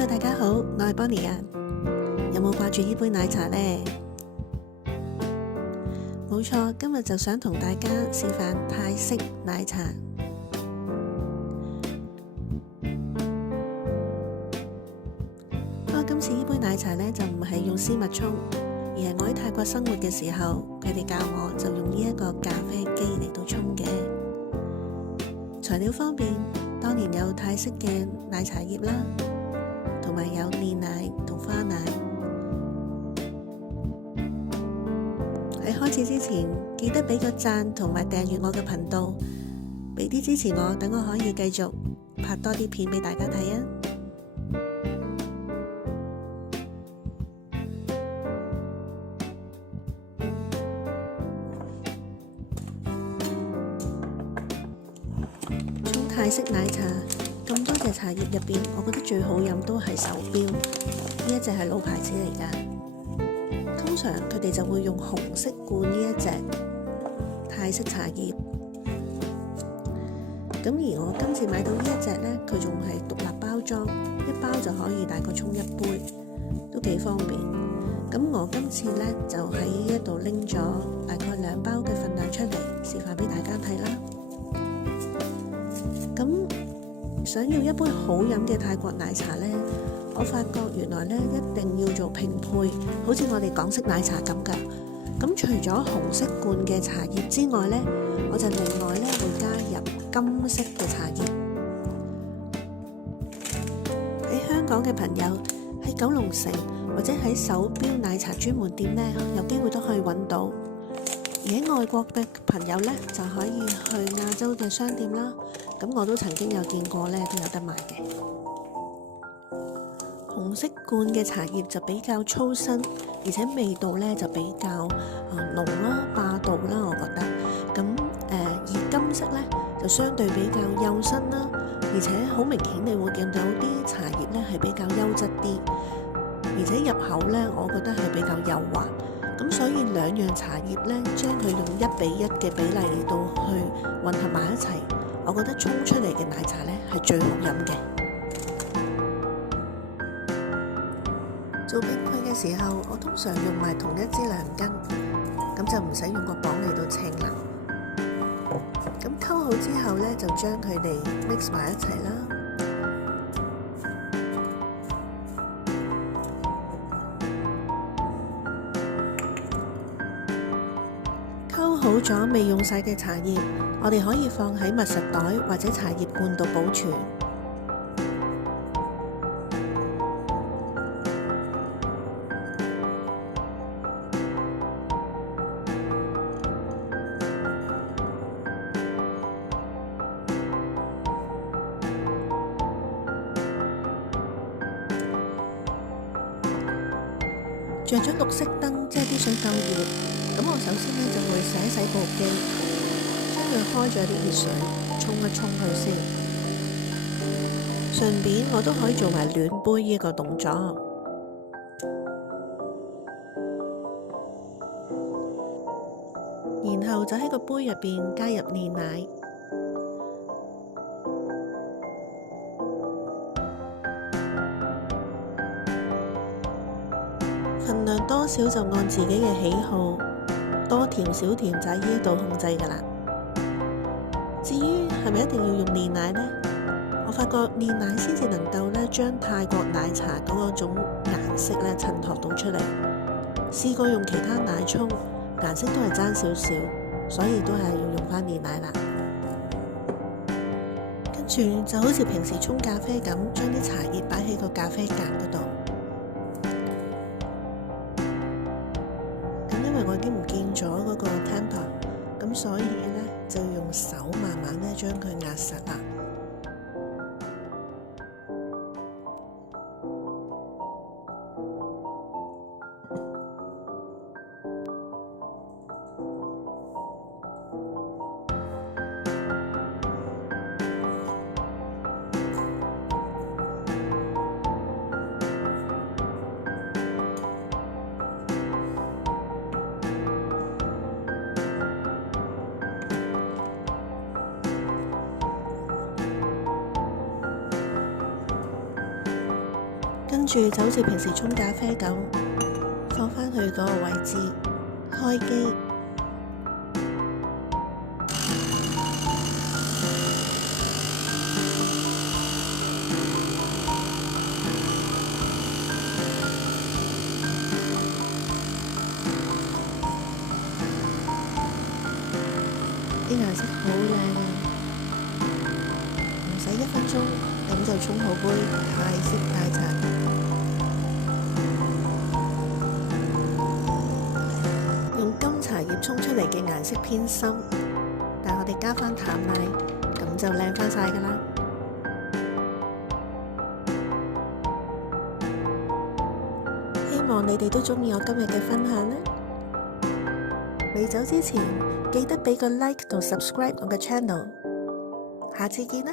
Hello， 大家好，我係 Bonnie 啊。有冇掛住呢杯奶茶呢？冇錯，今日就想同大家示範泰式奶茶。不過今次呢杯奶茶呢，就唔係用絲襪沖，而係我喺泰國生活嘅時候，佢哋教我就用呢一個咖啡機嚟到沖嘅。材料方面，當然有泰式嘅奶茶葉啦，同埋有煉奶同花奶。喺開始之前，記得俾個讚同埋訂閱我嘅頻道，俾啲支持我，等我可以繼續拍多啲片俾大家睇啊！沖泰式奶茶，咁多隻茶葉入邊，我覺得最好飲都係手錶，呢一隻係老牌子嚟㗎。通常佢哋就會用紅色罐呢一隻泰式茶葉，咁而我今次買到呢一隻呢，佢仲係獨立包裝，一包就可以大概沖一杯，都幾方便。咁我今次呢，就喺呢一度拎咗大概2包嘅份量出嚟，示範俾大家睇啦。咁想要一杯好飲嘅泰國奶茶呢，我發覺原來咧一定要做拼配，好似我哋港式奶茶咁㗎。咁除咗紅色罐嘅茶葉之外咧，我就另外咧會加入金色嘅茶葉。喺香港嘅朋友喺九龍城或者喺手錶奶茶專門店咧，有機會都可以揾到。而喺外國嘅朋友咧，就可以去亞洲嘅商店啦。咁我都曾經有見過咧，都有得賣嘅。紅色罐嘅茶葉就比較粗身，而且味道咧就比較濃啦、霸道啦，我覺得。咁而金色咧就相對比較幼身啦，而且好明顯你會見到啲茶葉咧係比較優質啲，而且入口咧我覺得係比較幼滑。咁所以兩樣茶葉咧，將佢用1:1嘅比例嚟到去混合埋一齊，我覺得沖出嚟嘅奶茶咧係最好飲嘅。做拼配嘅時候，我通常用埋同一支量羹，咁就唔使用個磅嚟到稱啦。咁溝好之後呢，就將佢哋 mix 埋一齊啦。溝好咗未用晒嘅茶葉，我哋可以放喺密實袋或者茶葉罐度保存。着咗綠色燈，即係啲水夠熱。咁我首先呢，就會洗一洗部機，將佢開咗啲熱水沖一沖佢先。順便我都可以做埋暖杯呢個動作。然後就喺個杯入邊加入煉奶。份量多少就按自己嘅喜好，多甜少甜就喺呢一度控制㗎啦。至於係咪一定要用煉奶呢？我發覺煉奶先至能夠咧將泰國奶茶嗰種顏色咧襯托到出嚟。試過用其他奶沖，顏色都係爭少少，所以都係要用返煉奶啦。跟住就好似平時沖咖啡咁，將啲茶葉擺喺個咖啡格嗰度。因為我已經唔見咗嗰個 temper， 咁所以呢，就用手慢慢咧將佢壓實啦。住就好似平時沖咖啡咁，放返去嗰個位置，開機。啲顏色好靚啊！唔使1分鐘，咁就沖好杯泰式奶茶。用金茶葉沖出嚟嘅顏色偏深，但我哋加返淡奶，咁就靚返晒㗎啦。希望你哋都鍾意我今日嘅分享啦！未走之前，記得俾個 like 同 subscribe 我嘅 channel。下次見啦！